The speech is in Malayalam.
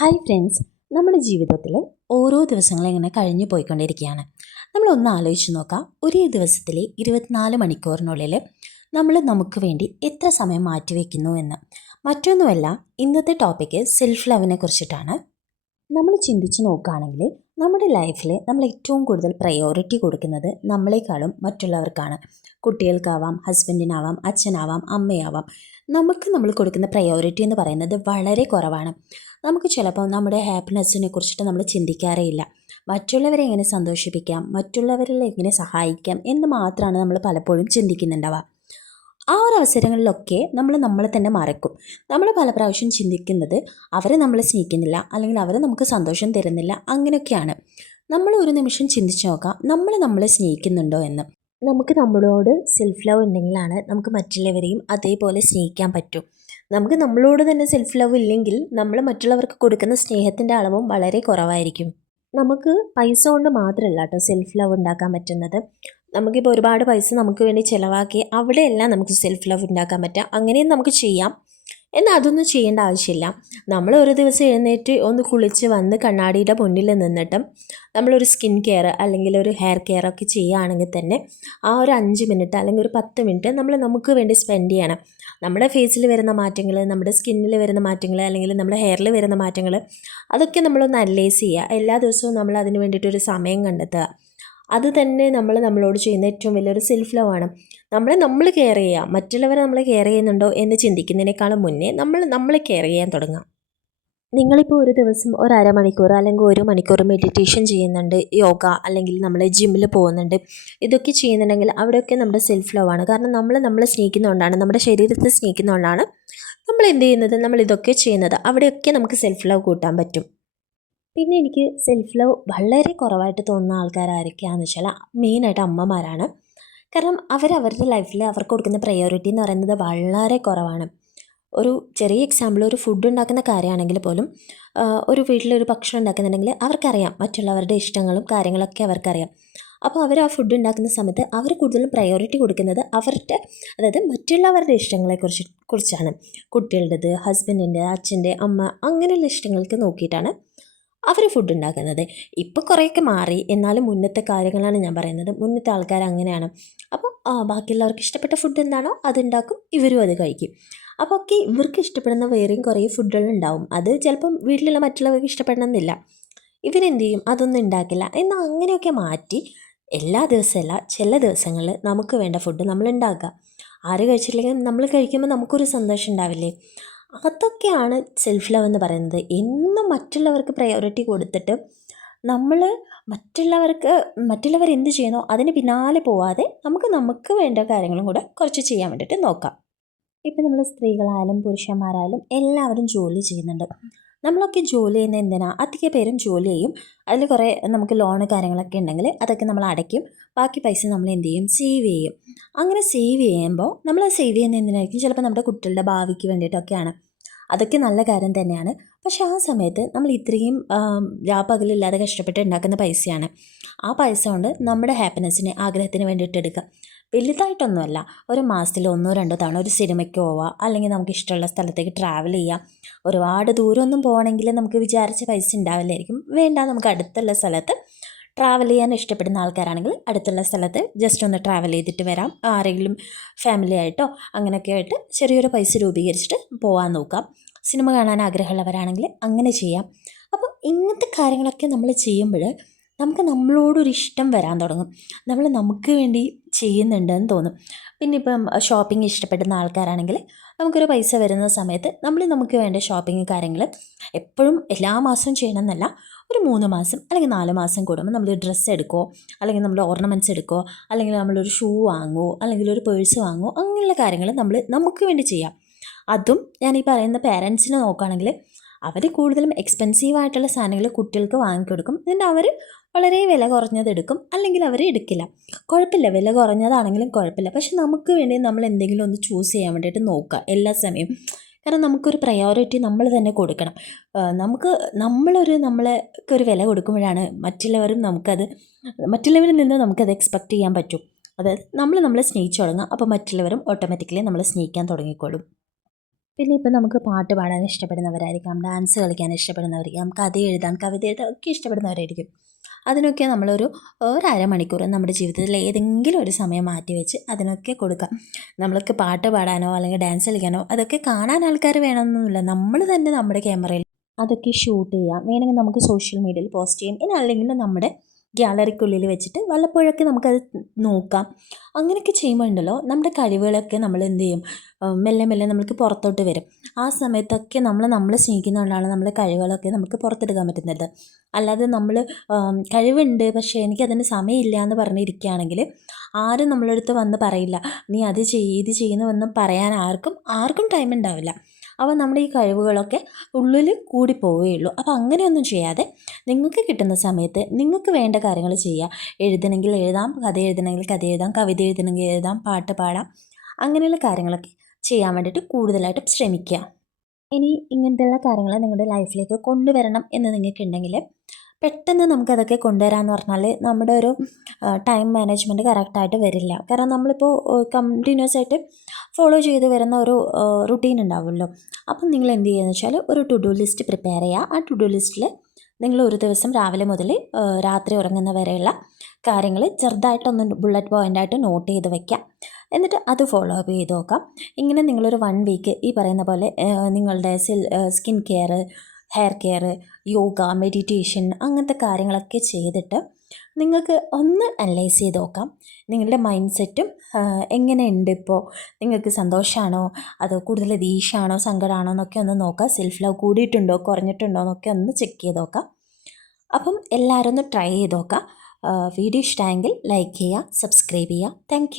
ഹായ് ഫ്രണ്ട്സ് നമ്മുടെ ജീവിതത്തിൽ ഓരോ ദിവസങ്ങളും ഇങ്ങനെ കഴിഞ്ഞു പോയിക്കൊണ്ടിരിക്കുകയാണ്. നമ്മൾ ഒന്ന് ആലോചിച്ച് നോക്കാം. ഒരേ ദിവസത്തിലെ ഇരുപത്തിനാല് മണിക്കൂറിനുള്ളിൽ നമ്മൾ നമുക്ക് വേണ്ടി എത്ര സമയം മാറ്റിവെക്കുന്നു എന്ന്. മറ്റൊന്നുമല്ല ഇന്നത്തെ ടോപ്പിക്ക് സെൽഫ് ലവിനെ കുറിച്ചിട്ടാണ്. നമ്മൾ ചിന്തിച്ച് നോക്കുകയാണെങ്കിൽ നമ്മുടെ ലൈഫിൽ നമ്മൾ ഏറ്റവും കൂടുതൽ പ്രയോറിറ്റി കൊടുക്കുന്നത് നമ്മളെക്കാളും മറ്റുള്ളവർക്കാണ്. കുട്ടികൾക്കാവാം ഹസ്ബൻഡിനാവാം അച്ഛനാവാം അമ്മയാവാം. നമുക്ക് നമ്മൾ കൊടുക്കുന്ന പ്രയോറിറ്റി എന്ന് പറയുന്നത് വളരെ കുറവാണ്. നമുക്ക് ചിലപ്പോൾ നമ്മുടെ ഹാപ്പിനെസ്സിനെ കുറിച്ചിട്ട് നമ്മൾ ചിന്തിക്കാറേ ഇല്ല. മറ്റുള്ളവരെ എങ്ങനെ സന്തോഷിപ്പിക്കാം? മറ്റുള്ളവരിൽ എങ്ങനെ സഹായിക്കാം? എന്ന് മാത്രമാണ് നമ്മൾ പലപ്പോഴും ചിന്തിക്കുന്നുണ്ടാവുക. ആ ഒരു അവസരങ്ങളിലൊക്കെ നമ്മൾ നമ്മളെ തന്നെ മറക്കും. നമ്മൾ പല പ്രാവശ്യം ചിന്തിക്കുന്നത് അവരെ നമ്മളെ സ്നേഹിക്കുന്നില്ല അല്ലെങ്കിൽ അവർ നമുക്ക് സന്തോഷം തരുന്നില്ല അങ്ങനെയൊക്കെയാണ്. നമ്മൾ ഒരു നിമിഷം ചിന്തിച്ച് നോക്കാം നമ്മൾ നമ്മളെ സ്നേഹിക്കുന്നുണ്ടോ എന്ന്. നമുക്ക് നമ്മളോട് സെൽഫ് ലവ് ഉണ്ടെങ്കിലാണ് നമുക്ക് മറ്റുള്ളവരെയും അതേപോലെ സ്നേഹിക്കാൻ പറ്റും. നമുക്ക് നമ്മളോട് തന്നെ സെൽഫ് ലവ് ഇല്ലെങ്കിൽ നമ്മൾ മറ്റുള്ളവർക്ക് കൊടുക്കുന്ന സ്നേഹത്തിന്റെ അളവും വളരെ കുറവായിരിക്കും. നമുക്ക് പൈസ കൊണ്ട് മാത്രമല്ല കേട്ടോ സെൽഫ് ലവ് ഉണ്ടാക്കാൻ പറ്റുന്നത്. നമുക്കിപ്പോൾ ഒരുപാട് പൈസ നമുക്ക് വേണ്ടി ചിലവാക്കി അവിടെയെല്ലാം നമുക്ക് സെൽഫ് ലവ് ഉണ്ടാക്കാൻ പറ്റുക അങ്ങനെയും നമുക്ക് ചെയ്യാം. എന്നാൽ അതൊന്നും ചെയ്യേണ്ട ആവശ്യമില്ല. നമ്മൾ ഒരു ദിവസം എഴുന്നേറ്റ് ഒന്ന് കുളിച്ച് വന്ന് കണ്ണാടിയുടെ മുന്നിൽ നിന്നിട്ടും നമ്മളൊരു സ്കിൻ കെയർ അല്ലെങ്കിൽ ഒരു ഹെയർ കെയർ ഒക്കെ ചെയ്യുകയാണെങ്കിൽ തന്നെ ആ ഒരു അഞ്ച് മിനിറ്റ് അല്ലെങ്കിൽ ഒരു പത്ത് മിനിറ്റ് നമ്മൾ നമുക്ക് വേണ്ടി സ്പെൻഡ് ചെയ്യണം. നമ്മുടെ ഫേസിൽ വരുന്ന മാറ്റങ്ങൾ നമ്മുടെ സ്കിന്നിൽ വരുന്ന മാറ്റങ്ങൾ അല്ലെങ്കിൽ നമ്മുടെ ഹെയറിൽ വരുന്ന മാറ്റങ്ങൾ അതൊക്കെ നമ്മളൊന്ന് അനലൈസ് ചെയ്യുക. എല്ലാ ദിവസവും നമ്മൾ അതിന് വേണ്ടിയിട്ടൊരു സമയം കണ്ടെത്തുക. അത് തന്നെ നമ്മൾ നമ്മളോട് ചെയ്യുന്ന ഏറ്റവും വലിയൊരു സെൽഫ് ലവ് ആണ്. നമ്മളെ നമ്മൾ കെയർ ചെയ്യുക മറ്റുള്ളവരെ നമ്മൾ കെയർ ചെയ്യുന്നുണ്ടോ എന്ന് ചിന്തിക്കുന്നതിനേക്കാളും മുന്നേ നമ്മൾ നമ്മളെ കെയർ ചെയ്യാൻ തുടങ്ങാം. നിങ്ങളിപ്പോൾ ഒരു ദിവസം ഒരു അരമണിക്കൂർ അല്ലെങ്കിൽ ഒരു മണിക്കൂർ മെഡിറ്റേഷൻ ചെയ്യുന്നുണ്ട് യോഗ അല്ലെങ്കിൽ നമ്മൾ ജിമ്മിൽ പോകുന്നുണ്ട് ഇതൊക്കെ ചെയ്യുന്നുണ്ടെങ്കിൽ അവിടെയൊക്കെ നമ്മുടെ സെൽഫ് ലവ് ആണ്. കാരണം നമ്മൾ നമ്മളെ സ്നേഹിക്കുന്നതുകൊണ്ടാണ് നമ്മുടെ ശരീരത്തെ സ്നേഹിക്കുന്നതുകൊണ്ടാണ് നമ്മൾ എന്ത് ചെയ്യുന്നത്? നമ്മൾ ഇതൊക്കെ ചെയ്യുന്നത്. അവിടെയൊക്കെ നമുക്ക് സെൽഫ് ലവ് കൂട്ടാൻ പറ്റും. പിന്നെ എനിക്ക് സെൽഫ് ലവ് വളരെ കുറവായിട്ട് തോന്നുന്ന ആൾക്കാർ ആരൊക്കെയാണെന്ന് വെച്ചാൽ മെയിനായിട്ട് അമ്മമാരാണ്. കാരണം അവരവരുടെ ലൈഫിൽ അവർക്ക് കൊടുക്കുന്ന പ്രയോറിറ്റി എന്ന് പറയുന്നത് വളരെ കുറവാണ്. ഒരു ചെറിയ എക്സാമ്പിൾ ഒരു ഫുഡ് ഉണ്ടാക്കുന്ന കാര്യമാണെങ്കിൽ പോലും ഒരു വീട്ടിലൊരു ഭക്ഷണം ഉണ്ടാക്കുന്നുണ്ടെങ്കിൽ അവർക്കറിയാം മറ്റുള്ളവരുടെ ഇഷ്ടങ്ങളും കാര്യങ്ങളൊക്കെ അവർക്കറിയാം. അപ്പോൾ അവർ ആ ഫുഡ് ഉണ്ടാക്കുന്ന സമയത്ത് അവർ കൂടുതലും പ്രയോറിറ്റി കൊടുക്കുന്നത് അവരുടെ അതായത് മറ്റുള്ളവരുടെ ഇഷ്ടങ്ങളെക്കുറിച്ച് കുറിച്ചാണ്. കുട്ടികളുടേത് ഹസ്ബൻഡിന്റെ അച്ഛന്റെ അമ്മ അങ്ങനെയുള്ള ഇഷ്ടങ്ങൾക്ക് നോക്കിയിട്ടാണ് അവർ ഫുഡ് ഉണ്ടാക്കുന്നത്. ഇപ്പോൾ കുറേയൊക്കെ മാറി. എന്നാലും മുന്നത്തെ കാര്യങ്ങളാണ് ഞാൻ പറയുന്നത്. മുന്നത്തെ ആൾക്കാർ അങ്ങനെയാണ്. അപ്പോൾ ബാക്കിയുള്ളവർക്ക് ഇഷ്ടപ്പെട്ട ഫുഡ് എന്താണോ അതുണ്ടാക്കും. ഇവരും അത് കഴിക്കും. അപ്പോൾ ഒക്കെ ഇവർക്ക് ഇഷ്ടപ്പെടുന്ന വേറെയും കുറേ ഫുഡുകൾ ഉണ്ടാവും. അത് ചിലപ്പം വീട്ടിലുള്ള മറ്റുള്ളവർക്ക് ഇഷ്ടപ്പെടണമെന്നില്ല. ഇവരെന്ത് ചെയ്യും? അതൊന്നും ഉണ്ടാക്കില്ല. എന്നാൽ അങ്ങനെയൊക്കെ മാറ്റി എല്ലാ ദിവസമല്ല ചില ദിവസങ്ങളിൽ നമുക്ക് വേണ്ട ഫുഡ് നമ്മൾ ഉണ്ടാക്കുക. ആര് കഴിച്ചിട്ടില്ലെങ്കിൽ നമ്മൾ കഴിക്കുമ്പോൾ നമുക്കൊരു സന്തോഷം ഉണ്ടാവില്ലേ? അതൊക്കെയാണ് സെൽഫ് ലവ് എന്ന് പറയുന്നത്. എന്നും മറ്റുള്ളവർക്ക് പ്രയോറിറ്റി കൊടുത്തിട്ട് നമ്മൾ മറ്റുള്ളവർക്ക് മറ്റുള്ളവർ എന്ത് ചെയ്യുന്നോ അതിന് പിന്നാലെ പോവാതെ നമുക്ക് നമുക്ക് വേണ്ട കാര്യങ്ങളും കൂടെ കുറച്ച് ചെയ്യാൻ വേണ്ടിയിട്ട് നോക്കാം. ഇപ്പം നമ്മൾ സ്ത്രീകളായാലും പുരുഷന്മാരായാലും എല്ലാവരും ജോലി ചെയ്യുന്നുണ്ട്. നമ്മളൊക്കെ ജോലി ചെയ്യുന്ന എന്തിനാ? അധിക പേരും ജോലി ചെയ്യും. അതിൽ കുറേ നമുക്ക് ലോണ് കാര്യങ്ങളൊക്കെ ഉണ്ടെങ്കിൽ അതൊക്കെ നമ്മൾ അടയ്ക്കും. ബാക്കി പൈസ നമ്മൾ എന്ത് ചെയ്യും. സേവ് ചെയ്യും അങ്ങനെ സേവ് ചെയ്യുമ്പോൾ നമ്മൾ സേവ് ചെയ്യുന്ന എന്തിനായിരിക്കും? ചിലപ്പോൾ നമ്മുടെ കുട്ടികളുടെ ഭാവിക്ക് വേണ്ടിയിട്ടൊക്കെയാണ്. അതൊക്കെ നല്ല കാര്യം തന്നെയാണ്. പക്ഷേ ആ സമയത്ത് നമ്മൾ ഇത്രയും രാപ്പകലില്ലാതെ കഷ്ടപ്പെട്ട് ഉണ്ടാക്കുന്ന പൈസയാണ്. ആ പൈസ കൊണ്ട് നമ്മുടെ ഹാപ്പിനെസ്സിന് ആഗ്രഹത്തിന് വേണ്ടിയിട്ട് എടുക്കുക. വലുതായിട്ടൊന്നുമല്ല. ഒരു മാസത്തിൽ ഒന്നോ രണ്ടോ തവണ ഒരു സിനിമയ്ക്ക് പോവുക. അല്ലെങ്കിൽ നമുക്ക് ഇഷ്ടമുള്ള സ്ഥലത്തേക്ക് ട്രാവൽ ചെയ്യാം ഒരുപാട് ദൂരമൊന്നും പോകണമെങ്കിൽ നമുക്ക് വിചാരിച്ച പൈസ ഉണ്ടാവില്ലായിരിക്കും. വേണ്ട നമുക്ക് അടുത്തുള്ള സ്ഥലത്ത് ട്രാവൽ ചെയ്യാൻ ഇഷ്ടപ്പെടുന്ന ആൾക്കാരാണെങ്കിൽ അടുത്തുള്ള സ്ഥലത്ത് ജസ്റ്റ് ഒന്ന് ട്രാവൽ ചെയ്തിട്ട് വരാം. ആരെങ്കിലും ഫാമിലി ആയിട്ടോ അങ്ങനെയൊക്കെ ആയിട്ട് ചെറിയൊരു പൈസ രൂപീകരിച്ചിട്ട് പോകാൻ നോക്കാം. സിനിമ കാണാൻ ആഗ്രഹമുള്ളവരാണെങ്കിൽ അങ്ങനെ ചെയ്യാം. അപ്പോൾ ഇങ്ങനത്തെ കാര്യങ്ങളൊക്കെ നമ്മൾ ചെയ്യുമ്പോൾ നമുക്ക് നമ്മളോടൊരു ഇഷ്ടം വരാൻ തുടങ്ങും. നമ്മൾ നമുക്ക് വേണ്ടി ചെയ്യുന്നുണ്ടെന്ന് തോന്നും. പിന്നെ ഇപ്പം ഷോപ്പിംഗ് ഇഷ്ടപ്പെടുന്ന ആൾക്കാരാണെങ്കിൽ നമുക്കൊരു പൈസ വരുന്ന സമയത്ത് നമ്മൾ നമുക്ക് വേണ്ട ഷോപ്പിംഗ് കാര്യങ്ങൾ എപ്പോഴും എല്ലാ മാസവും ചെയ്യണമെന്നല്ല. ഒരു മൂന്ന് മാസം അല്ലെങ്കിൽ നാല് മാസം കൂടുമ്പോൾ നമ്മൾ ഡ്രസ്സ് എടുക്കുമോ അല്ലെങ്കിൽ നമ്മൾ ഓർണമെന്റ്സ് എടുക്കുമോ അല്ലെങ്കിൽ നമ്മളൊരു ഷൂ വാങ്ങുമോ അല്ലെങ്കിൽ ഒരു പേഴ്സ് വാങ്ങുമോ അങ്ങനെയുള്ള കാര്യങ്ങൾ നമ്മൾ നമുക്ക് വേണ്ടി ചെയ്യാം. അതും ഞാൻ ഈ പറയുന്ന പേരൻസിനെ നോക്കുകയാണെങ്കിൽ അവർ കൂടുതലും എക്സ്പെൻസീവ് ആയിട്ടുള്ള സാധനങ്ങൾ കുട്ടികൾക്ക് വാങ്ങിക്കൊടുക്കും. എന്നിട്ട് അവർ വളരെ വില കുറഞ്ഞത് എടുക്കും. അല്ലെങ്കിൽ അവർ എടുക്കില്ല. കുഴപ്പമില്ല. വില കുറഞ്ഞതാണെങ്കിലും കുഴപ്പമില്ല. പക്ഷെ നമുക്ക് വേണ്ടി നമ്മൾ എന്തെങ്കിലും ഒന്ന് ചൂസ് ചെയ്യാൻ വേണ്ടിയിട്ട് നോക്കുക. എല്ലാ സമയവും. കാരണം നമുക്കൊരു പ്രയോറിറ്റി നമ്മൾ തന്നെ കൊടുക്കണം. നമുക്ക് നമ്മളൊരു നമ്മൾക്ക് ഒരു വില കൊടുക്കുമ്പോഴാണ് മറ്റുള്ളവരും നമുക്കത് മറ്റുള്ളവരിൽ നിന്ന് നമുക്കത് എക്സ്പെക്റ്റ് ചെയ്യാൻ പറ്റും. അതായത് നമ്മൾ നമ്മളെ സ്നേഹിച്ചു തുടങ്ങുക അപ്പോൾ മറ്റുള്ളവരും ഓട്ടോമാറ്റിക്കലി നമ്മളെ സ്നേഹിക്കാൻ തുടങ്ങിക്കോളും. പിന്നെ ഇപ്പം നമുക്ക് പാട്ട് പാടാൻ ഇഷ്ടപ്പെടുന്നവരായിരിക്കാം ഡാൻസ് കളിക്കാൻ ഇഷ്ടപ്പെടുന്നവരായിരിക്കാം കഥ എഴുതാൻ കവിത എഴുതാൻ ഒക്കെ ഇഷ്ടപ്പെടുന്നവരായിരിക്കും. അതിനൊക്കെ നമ്മളൊരു ഒരു മണിക്കൂർ നമ്മുടെ ജീവിതത്തിൽ ഏതെങ്കിലും ഒരു സമയം മാറ്റി വെച്ച് അതിനൊക്കെ കൊടുക്കാം. നമ്മൾക്ക് പാട്ട് പാടാനോ അല്ലെങ്കിൽ ഡാൻസ് കളിക്കാനോ അതൊക്കെ കാണാൻ ആൾക്കാർ വേണമെന്നൊന്നുമില്ല. നമ്മൾ തന്നെ നമ്മുടെ ക്യാമറയിൽ അതൊക്കെ ഷൂട്ട് ചെയ്യാം. വേണമെങ്കിൽ നമുക്ക് സോഷ്യൽ മീഡിയയിൽ പോസ്റ്റ് ചെയ്യാം. ഇനി അല്ലെങ്കിൽ നമ്മുടെ ഗ്യാലറിക്കുള്ളിൽ വെച്ചിട്ട് വല്ലപ്പോഴൊക്കെ നമുക്കത് നോക്കാം. അങ്ങനെയൊക്കെ ചെയ്യുമ്പോൾ ഉണ്ടല്ലോ നമ്മുടെ കഴിവുകളൊക്കെ നമ്മൾ എന്ത് ചെയ്യും? മെല്ലെ മെല്ലെ നമുക്ക് പുറത്തോട്ട് വരും. ആ സമയത്തൊക്കെ നമ്മൾ നമ്മൾ സ്നേഹിക്കുന്നതുകൊണ്ടാണ് നമ്മുടെ കഴിവുകളൊക്കെ നമുക്ക് പുറത്തെടുക്കാൻ പറ്റുന്നത്. അല്ലാതെ നമ്മൾ കഴിവുണ്ട് പക്ഷേ എനിക്കതിന് സമയമില്ല എന്ന് പറഞ്ഞിരിക്കുകയാണെങ്കിൽ ആരും നമ്മളടുത്ത് വന്ന് പറയില്ല. നീ അത് ചെയ്യ് ഇത് ചെയ്യുന്നുവെന്നും പറയാൻ ആർക്കും ആർക്കും ടൈം ഉണ്ടാവില്ല. അപ്പോൾ നമ്മുടെ ഈ കഴിവുകളൊക്കെ ഉള്ളിൽ കൂടി പോവുകയുള്ളൂ അപ്പോൾ അങ്ങനെയൊന്നും ചെയ്യാതെ നിങ്ങൾക്ക് കിട്ടുന്ന സമയത്ത് നിങ്ങൾക്ക് വേണ്ട കാര്യങ്ങൾ ചെയ്യുക. എഴുതണമെങ്കിൽ എഴുതാം കഥ എഴുതണമെങ്കിൽ കഥ എഴുതാം കവിത എഴുതണമെങ്കിൽ എഴുതാം പാട്ട് പാടാം. അങ്ങനെയുള്ള കാര്യങ്ങളൊക്കെ ചെയ്യാൻ വേണ്ടിയിട്ട് കൂടുതലായിട്ടും ശ്രമിക്കുക. ഇനി ഇങ്ങനത്തെയുള്ള കാര്യങ്ങൾ നിങ്ങളുടെ ലൈഫിലേക്ക് കൊണ്ടുവരണം എന്ന് നിങ്ങൾക്കുണ്ടെങ്കിൽ പെട്ടെന്ന് നമുക്കതൊക്കെ കൊണ്ടുവരാമെന്ന് പറഞ്ഞാൽ നമ്മുടെ ഒരു ടൈം മാനേജ്മെന്റ് കറക്റ്റായിട്ട് വരില്ല. കാരണം നമ്മളിപ്പോൾ കണ്ടിന്യൂസ് ആയിട്ട് ഫോളോ ചെയ്ത് വരുന്ന ഒരു റുട്ടീൻ ഉണ്ടാവുമല്ലോ. അപ്പം നിങ്ങൾ എന്ത് ചെയ്യുകയെന്ന് വെച്ചാൽ ഒരു ടു ഡു ലിസ്റ്റ് പ്രിപ്പയർ ചെയ്യുക. ആ ടു ഡു ലിസ്റ്റിൽ നിങ്ങൾ ഒരു ദിവസം രാവിലെ മുതൽ രാത്രി ഉറങ്ങുന്ന വരെയുള്ള കാര്യങ്ങൾ ചെറുതായിട്ടൊന്ന് ബുള്ളറ്റ് പോയിന്റായിട്ട് നോട്ട് ചെയ്ത് വയ്ക്കുക എന്നിട്ട് അത് ഫോളോ അപ്പ് ചെയ്ത് നോക്കാം ഇങ്ങനെ നിങ്ങളൊരു വൺ വീക്ക് ഈ പറയുന്ന പോലെ നിങ്ങളുടെ സിൽ skin care hair care yoga meditation അങ്ങനത്തെ കാര്യങ്ങളൊക്കെ ചെയ്തിട്ട് നിങ്ങൾക്ക് ഒന്ന് അനലൈസ് ചെയ്ത് നോക്കാം. നിങ്ങളുടെ മൈൻഡ് സെറ്റും എങ്ങനെയുണ്ട് ഇപ്പോൾ നിങ്ങൾക്ക് സന്തോഷമാണോ അതോ കൂടുതൽ ദേഷ്യമാണോ? സങ്കടമാണോ എന്നൊക്കെ ഒന്ന് നോക്കാം. സെൽഫ് ലവ് കൂടിയിട്ടുണ്ടോ? കുറഞ്ഞിട്ടുണ്ടോ? എന്നൊക്കെ ഒന്ന് ചെക്ക് ചെയ്ത് നോക്കാം. അപ്പം എല്ലാവരും ഒന്ന് ട്രൈ ചെയ്ത് നോക്കാം. വീഡിയോ ഇഷ്ടമായെങ്കിൽ ലൈക്ക് ചെയ്യുക സബ്സ്ക്രൈബ് ചെയ്യുക. താങ്ക്